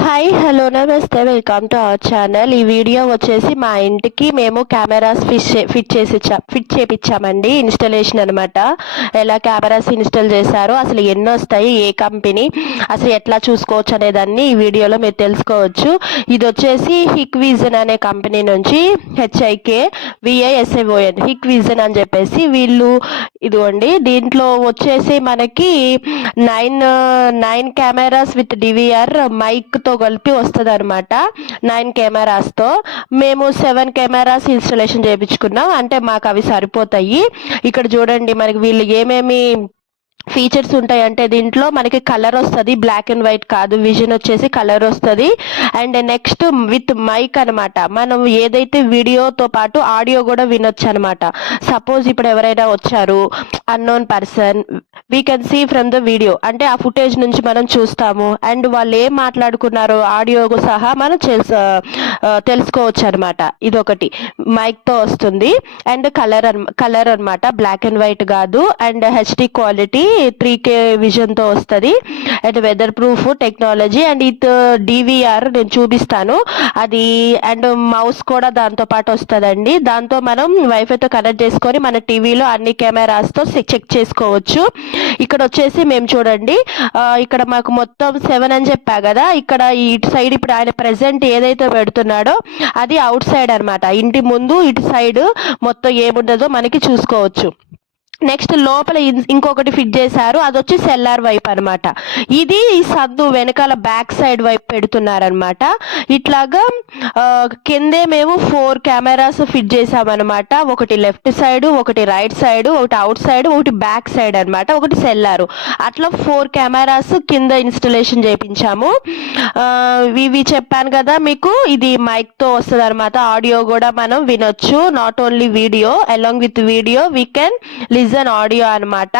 Hi hello నమస్తే welcome to our channel. ఈ video వచ్చేసి మా ఇంటికి మేము కెమెరాస్ ఫిట్ చేపించామండి. ఇన్స్టలేషన్ అనమాట. ఎలా కెమెరాస్ ఇన్స్టాల్ చేశారో, అసలు ఎన్ని వస్తాయి, ఏ కంపెనీ, అసలు ఎట్లా చూసుకోవచ్చు అనేదాన్ని ఈ వీడియోలో మీరు తెలుసుకోవచ్చు. ఇది వచ్చేసి హిక్ విజన్ అనే కంపెనీ నుంచి HIKVISAON హిక్ విజన్ అని చెప్పేసి వీళ్ళు ఇదిగోండి. దీంట్లో వచ్చేసి మనకి nine cameras with DVR mic తో కలిపి వస్తుంది అనమాట. 9 కెమెరాస్తో మేము 7 కెమెరాస్ ఇన్స్టాలేషన్ చేయించుకున్నాం. అంటే మాకు అవి సరిపోతాయి. ఇక్కడ చూడండి, మనకి వీళ్ళు ఏమేమి ఫీచర్స్ ఉంటాయి అంటే దీంట్లో మనకి కలర్ వస్తుంది, బ్లాక్ అండ్ వైట్ కాదు, విజన్ వచ్చేసి కలర్ వస్తుంది. అండ్ నెక్స్ట్ విత్ మైక్ అనమాట. మనం ఏదైతే వీడియోతో పాటు ఆడియో కూడా వినొచ్చు అనమాట. సపోజ్ ఇప్పుడు ఎవరైనా వచ్చారు, unknown person, we can see from the video, అంటే ఆ ఫుటేజ్ నుంచి మనం చూస్తాము. అండ్ వాళ్ళు ఏం మాట్లాడుకున్నారో ఆడియో సహా మనం తెలుసుకోవచ్చు అనమాట. ఇదొకటి మైక్తో వస్తుంది. అండ్ కలర్ అనమాట, బ్లాక్ అండ్ వైట్ కాదు. అండ్ హెచ్డి క్వాలిటీ 3K విజన్తో వస్తుంది. And weather proof technology. And ఇది డివిఆర్ నేను చూపిస్తాను అది. అండ్ మౌస్ కూడా దాంతో పాటు వస్తుందండి. దాంతో మనం వైఫైతో కనెక్ట్ చేసుకొని మన టీవీలో అన్ని కెమెరాస్తో చెక్ చేసుకోవచ్చు. ఇక్కడ వచ్చేసి మేము చూడండి, ఇక్కడ మాకు మొత్తం 7 అని చెప్పా కదా. ఇక్కడ ఇటు సైడ్ ఇప్పుడు ఆయన ప్రెసెంట్ ఏదైతే పెడుతున్నాడో అది అవుట్ సైడ్ అనమాట. ఇంటి ముందు ఇటు సైడ్ మొత్తం ఏముండదో మనకి చూసుకోవచ్చు. నెక్స్ట్ లోపల ఇంకొకటి ఫిట్ చేశారు, అది వచ్చి సెల్లార్ వైప్ అనమాట. ఇది సందు వెనకాల బ్యాక్ సైడ్ వైపు పెడుతున్నారనమాట. ఇట్లాగా కిందే మేము 4 కెమెరాస్ ఫిట్ చేసామన్నమాట. ఒకటి లెఫ్ట్ సైడ్, ఒకటి రైట్ సైడ్, ఒకటి అవుట్ సైడ్, ఒకటి బ్యాక్ సైడ్ అనమాట, ఒకటి సెల్లారు. అట్లా 4 కెమెరాస్ కింద ఇన్స్టలేషన్ చేయించాము. ఇవి చెప్పాను కదా మీకు, ఇది మైక్తో వస్తుంది అనమాట. ఆడియో కూడా మనం వినొచ్చు, not only video. Along with video we can listen audio అనమాట.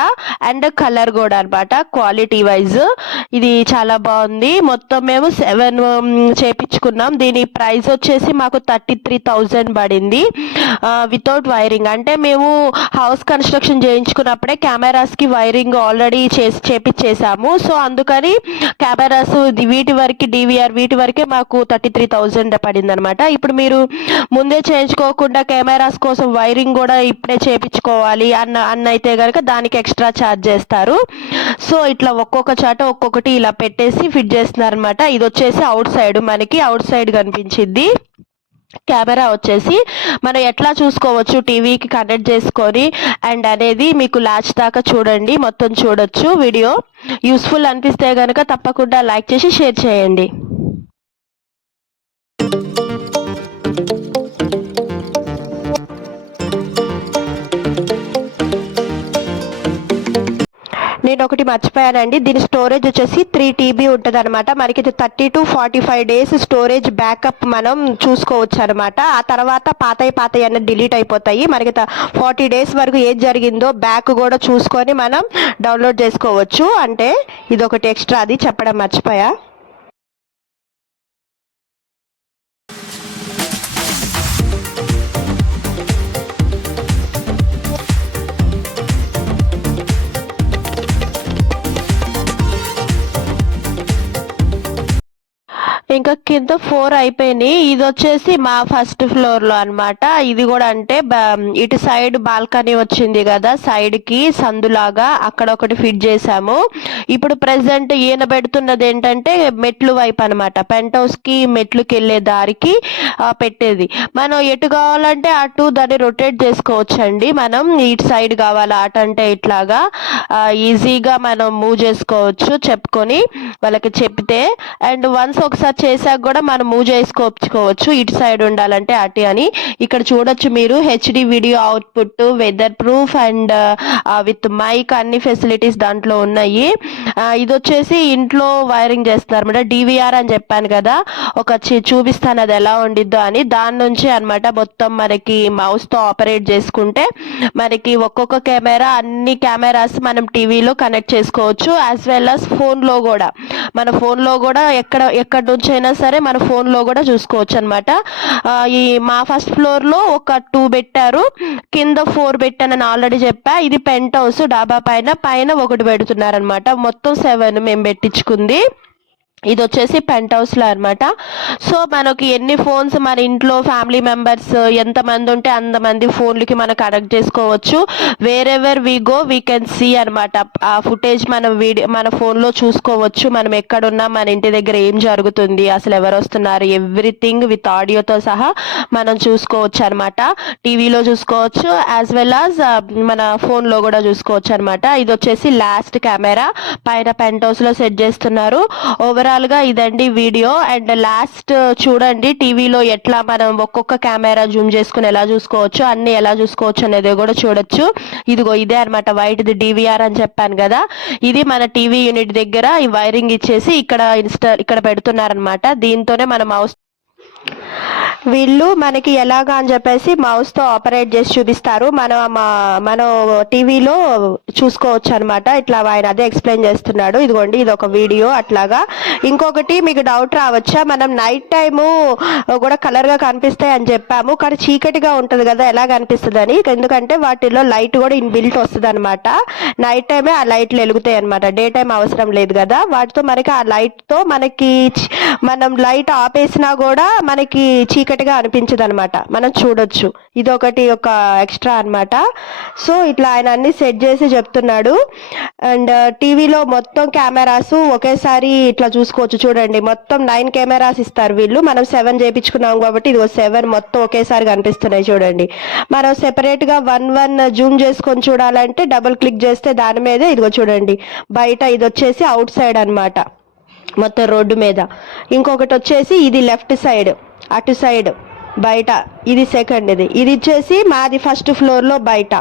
అండ్ కలర్ కూడా అనమాట. క్వాలిటీ వైజ్ ఇది చాలా బాగుంది. మొత్తం మేము 7 చేపించుకున్నాం. దీని ప్రైస్ వచ్చేసి మాకు 33,000 పడింది వితౌట్ వైరింగ్. అంటే మేము హౌస్ కన్స్ట్రక్షన్ చేయించుకున్నప్పుడే కెమెరాస్కి వైరింగ్ ఆల్రెడీ చేపించేసాము. సో అందుకని కెమెరాస్ వీటి వరకు డివిఆర్ వీటి వరకే మాకు 33,000 పడింది అనమాట. ఇప్పుడు మీరు ముందే చేయించుకోకుండా కెమెరాస్ కోసం వైరింగ్ కూడా ఇప్పుడే చేయించుకోవాలి అన్న అయితే కనుక దానికి ఎక్స్ట్రా ఛార్జ్ చేస్తారు. సో ఇట్లా ఒక్కొక్క చాట ఒక్కొక్కటి ఇలా పెట్టేసి ఫిట్ చేస్తున్నారు అనమాట. ఇది వచ్చేసి అవుట్ సైడ్, మనకి అవుట్ సైడ్ కనిపించింది. కెమెరా వచ్చేసి మనం ఎట్లా చూసుకోవచ్చు టీవీకి కనెక్ట్ చేసుకొని అండ్ అనేది మీకు లాస్ట్ దాకా చూడండి, మొత్తం చూడొచ్చు. వీడియో యూస్ఫుల్ అనిపిస్తే కనుక తప్పకుండా లైక్ చేసి షేర్ చేయండి. నేను ఒకటి మర్చిపోయానండి, దీని స్టోరేజ్ వచ్చేసి 3 TB ఉంటుంది అనమాట. మనకి 30 to 45 days స్టోరేజ్ బ్యాకప్ మనం చూసుకోవచ్చు అనమాట. ఆ తర్వాత పాతయి అన్నది డిలీట్ అయిపోతాయి. మనకి 40 days వరకు ఏది జరిగిందో బ్యాక్ కూడా చూసుకొని మనం డౌన్లోడ్ చేసుకోవచ్చు. అంటే ఇది ఒకటి ఎక్స్ట్రా, అది చెప్పడం మర్చిపోయా. ఇంకా కింద 4 అయిపోయినాయి. ఇది వచ్చేసి మా ఫస్ట్ ఫ్లోర్లో అనమాట. ఇది కూడా అంటే ఇటు సైడ్ బాల్కనీ వచ్చింది కదా, సైడ్కి సందులాగా అక్కడ ఒకటి ఫిట్ చేసాము. ఇప్పుడు ప్రెసెంట్ ఈయన పెడుతున్నది ఏంటంటే మెట్లు వైపు అనమాట. పెంట్ హౌస్కి మెట్లుకి వెళ్ళే దారికి పెట్టేది. మనం ఎటు కావాలంటే అటు దాన్ని రొటేట్ చేసుకోవచ్చు అండి. మనం ఇటు సైడ్ కావాలా అటు అంటే ఇట్లాగా ఈజీగా మనం మూవ్ చేసుకోవచ్చు చెప్పుకొని వాళ్ళకి చెప్తే. అండ్ వన్స్ ఒకసారి చేసాక కూడా మనం మూవ్ చేసుకోవచ్చు, ఇటు సైడ్ ఉండాలంటే అటు అని. ఇక్కడ చూడొచ్చు మీరు, HD video output, weather proof and with mic, అన్ని ఫెసిలిటీస్ దాంట్లో ఉన్నాయి. ఇది వచ్చేసి ఇంట్లో వైరింగ్ చేస్తున్నారు అనమాట. డివిఆర్ అని చెప్పాను కదా, ఒక చూపిస్తాను అది ఎలా ఉండిద్దో అని. దాని నుంచి అనమాట మొత్తం మనకి మౌస్తో ఆపరేట్ చేసుకుంటే మనకి ఒక్కొక్క కెమెరా, అన్ని కెమెరాస్ మనం టీవీలో కనెక్ట్ చేసుకోవచ్చు. యాజ్ వెల్ as ఫోన్లో కూడా, మన ఫోన్లో కూడా ఎక్కడి నుంచి అయినా సరే మన ఫోన్లో కూడా చూసుకోవచ్చు అనమాట. ఈ మా ఫస్ట్ ఫ్లోర్లో ఒక 2 పెట్టారు, కింద 4 పెట్టానని ఆల్రెడీ చెప్పా. ఇది పెంట్ హౌస్, డాబా పైన ఒకటి పెడుతున్నారనమాట. మొత్తం 7 మేము పెట్టించుకుంది. ఇది వచ్చేసి పెంట్ హౌస్లో అనమాట. సో మనకి ఎన్ని ఫోన్స్ మన ఇంట్లో ఫ్యామిలీ మెంబర్స్ ఎంతమంది ఉంటే అంతమంది ఫోన్లకి మనం కనెక్ట్ చేసుకోవచ్చు. Wherever we go we can see అనమాట. ఆ ఫుటేజ్ మనం మన ఫోన్లో చూసుకోవచ్చు. మనం ఎక్కడున్నా మన ఇంటి దగ్గర ఏం జరుగుతుంది, అసలు ఎవరు వస్తున్నారు, ఎవ్రీథింగ్ విత్ ఆడియోతో సహా మనం చూసుకోవచ్చు అనమాట. టీవీలో చూసుకోవచ్చు యాజ్ వెల్ యాజ్ మన ఫోన్లో కూడా చూసుకోవచ్చు అనమాట. ఇది వచ్చేసి లాస్ట్ కెమెరా పైన పెంట్ హౌస్లో సెట్ చేస్తున్నారు. ఓవరాల్గా ఇదండి వీడియో. అండ్ లాస్ట్ చూడండి టీవీలో ఎట్లా మనం ఒక్కొక్క కెమెరా జూమ్ చేసుకుని ఎలా చూసుకోవచ్చు, అన్ని ఎలా చూసుకోవచ్చు అనేది కూడా చూడొచ్చు. ఇదిగో ఇదే అనమాట వైట్ది డివిఆర్ అని చెప్పాను కదా. ఇది మన టీవీ యూనిట్ దగ్గర ఈ వైరింగ్ ఇచ్చేసి ఇక్కడ పెడుతున్నారనమాట. దీంతోనే మన మౌస్ వీళ్ళు మనకి ఎలాగా అని చెప్పేసి మౌస్తో ఆపరేట్ చేసి చూపిస్తారు. మనం టీవీలో చూసుకోవచ్చు అనమాట. ఇట్లా ఆయన అదే ఎక్స్ప్లెయిన్ చేస్తున్నాడు. ఇదిగోండి ఇది ఒక వీడియో అట్లాగా. ఇంకొకటి మీకు డౌట్ రావచ్చా, మనం నైట్ టైము కూడా కలర్గా కనిపిస్తాయి అని చెప్పాము, కానీ చీకటిగా ఉంటుంది కదా ఎలా కనిపిస్తుంది అని. ఎందుకంటే వాటిలో లైట్ కూడా ఇన్బిల్ట్ వస్తుంది అనమాట. నైట్ టైమే ఆ లైట్లు వెలుగుతాయి అనమాట, డే టైం అవసరం లేదు కదా. వాటితో మనకి ఆ లైట్తో మనం లైట్ ఆపేసినా కూడా మనకి చీకటిగా అనిపించదు అనమాట, మనం చూడొచ్చు. ఇదొకటి ఒక ఎక్స్ట్రా అనమాట. సో ఇట్లా ఆయన అన్ని సెట్ చేసి చెప్తున్నాడు. అండ్ టీవీలో మొత్తం కెమెరాస్ ఒకేసారి ఇట్లా చూసుకోవచ్చు. చూడండి మొత్తం 9 కెమెరాస్ ఇస్తారు వీళ్ళు. మనం 7 చేయించుకున్నాం కాబట్టి ఇదిగో 7 మొత్తం ఒకేసారి కనిపిస్తున్నాయి చూడండి. మనం సెపరేట్గా 1 జూమ్ చేసుకొని చూడాలంటే డబుల్ క్లిక్ చేస్తే దాని మీదే ఇదిగో చూడండి బయట ఇది వచ్చేసి అవుట్ సైడ్ అనమాట, మొత్తం రోడ్డు మీద. ఇంకొకటి వచ్చేసి ఇది లెఫ్ట్ సైడ్ అటు సైడ్ బయట, ఇది సెకండ్. ఇది వచ్చేసి మాది ఫస్ట్ ఫ్లోర్లో బయట.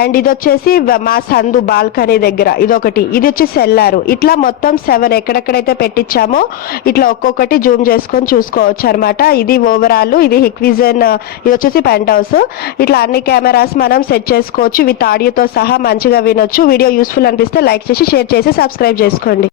అండ్ ఇది వచ్చేసి మా సందు బాల్కనీ దగ్గర ఇదొకటి. ఇది వచ్చి సెల్లారు. ఇట్లా మొత్తం 7 ఎక్కడెక్కడైతే పెట్టించామో ఇట్లా ఒక్కొక్కటి జూమ్ చేసుకొని చూసుకోవచ్చు అనమాట. ఇది ఓవరాల్. ఇది హిక్విజన్, ఇది వచ్చేసి పెంట్ హౌస్. ఇట్లా అన్ని కెమెరాస్ మనం సెట్ చేసుకోవచ్చు విత్ ఆడియోతో సహా మంచిగా వినొచ్చు. వీడియో యూస్ఫుల్ అనిపిస్తే లైక్ చేసి షేర్ చేసి సబ్స్క్రైబ్ చేసుకోండి.